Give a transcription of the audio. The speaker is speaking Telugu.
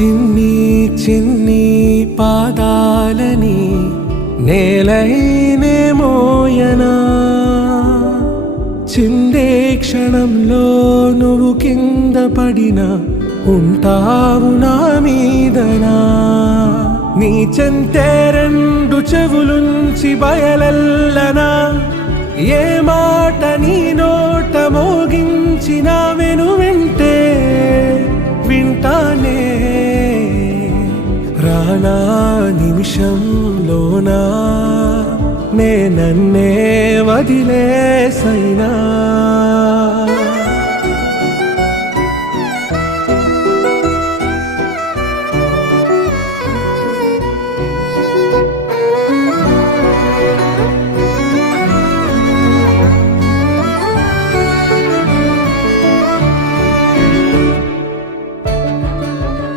చిన్ని చిన్ని పాదాలని నేలైనే మోయనా. చిందే క్షణంలో నువ్వు కింద పడిన ఉంటావు నా మీదనా. నీ చెంతే రెండు చెవులుంచి బయలల్లనా. ఏ మాట నీ నోట మోగించిన వెనువే రానా నిమిషంలోనా? నే నన్నే వదిలేసైనా?